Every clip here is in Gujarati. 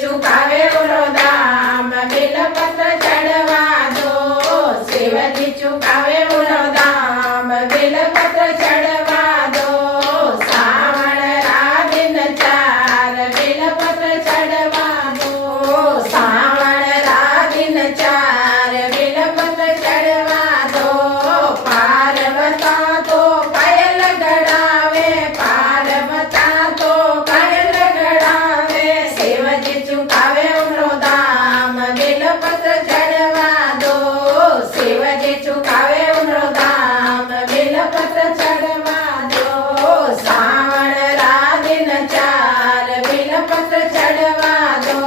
ચુકાવે ઓલો દામ બેલપત્ર ચડવા દો શિવજી ચુકાવે ઓલો દામ બેલપત્ર ચડવા દો શ્રાવણ રાધીન ચાર બેલપત્ર ચડવા દો શ્રાવણ રાધીન ચાર બેલપત્ર ચડવા દો પાર્વતા તો પાયલ ગડાવે પાર્વતા તો પાયલ ગડાવે શિવજી ચુકાવે ઓલો દામ બેલપત્ર ચડવા દો શિવજી ચુકાવે ઓલો દામ બેલપત્ર ચડવા દો શ્રાવણ રાધીન ચાર બેલપત્ર ચડવા દો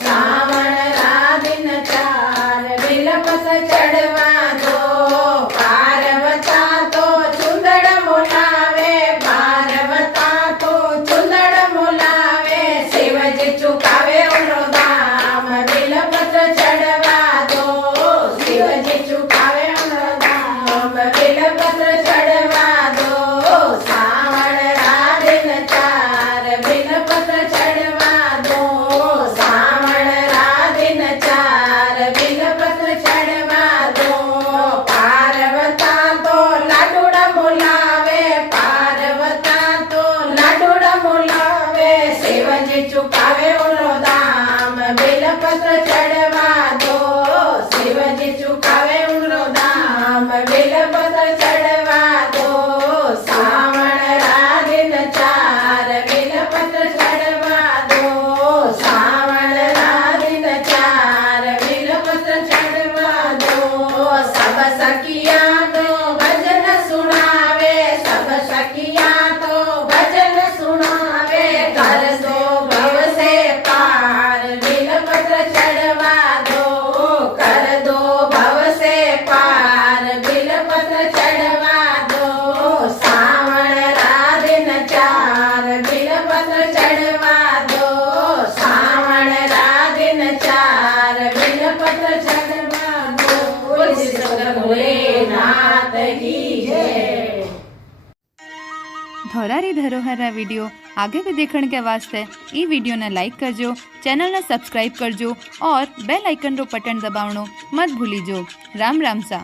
શ્રાવણ રાધીન ચાર બેલપત્ર ચડવા દો પાર્વતા તો ચુંદડ મોલાવે પાર્વતા તો ચુંદડ મોલાવે શિવજી ચુકાવે ઓલો દામ બેલપત્ર ચડવા દો શિવજી ચુકાવે ઓલો દામ બેલપત્ર ચડવા દો શ્રાવણ રાધીન ચાર બેલપત્ર ચડવા દો શ્રાવણ રાધીન ચાર બેલપત્ર ચડવા દો પાર્વતા તો લાડુડા બોલાવે પાર્વતા તો લાડુડા બોલાવે શિવજી ચુકાવે ઓલો દામ બેલપત્ર ચડવા દો શિવજી ચુકાવે ઓલો દામ બેલપત્ર ચડવા દો શ્રાવણ રાધીન ચાર બેલપત્ર ચડવા દો શ્રાવણ રાધીન ચાર બેલપત્ર ચડવા દો સબ સખિયા તો ભજન સુણાવે સબ સખિયા તો ભજન સુણાવે કર દો ભવ સે પાર બેલપત્ર ચડવા દો કર દો ભવ સે પાર બેલપત્ર ચડવા દો શ્રાવણ રાધીન ચાર બેલપત્ર ચડવા દો શ્રાવણ રાધીન ચાર બેલપત્ર ચડવા દો બોલ શ્રી સદગુરુ ભોલેનાથ કી जय। धौरारी धरोहर वीडियो आगे भी देखने के वास्ते ई वीडियो ने लाइक करजो, चैनल ने सब्सक्राइब करजो और बेल आइकन रो बटन दबावनो मत भूलीजो। राम राम सा।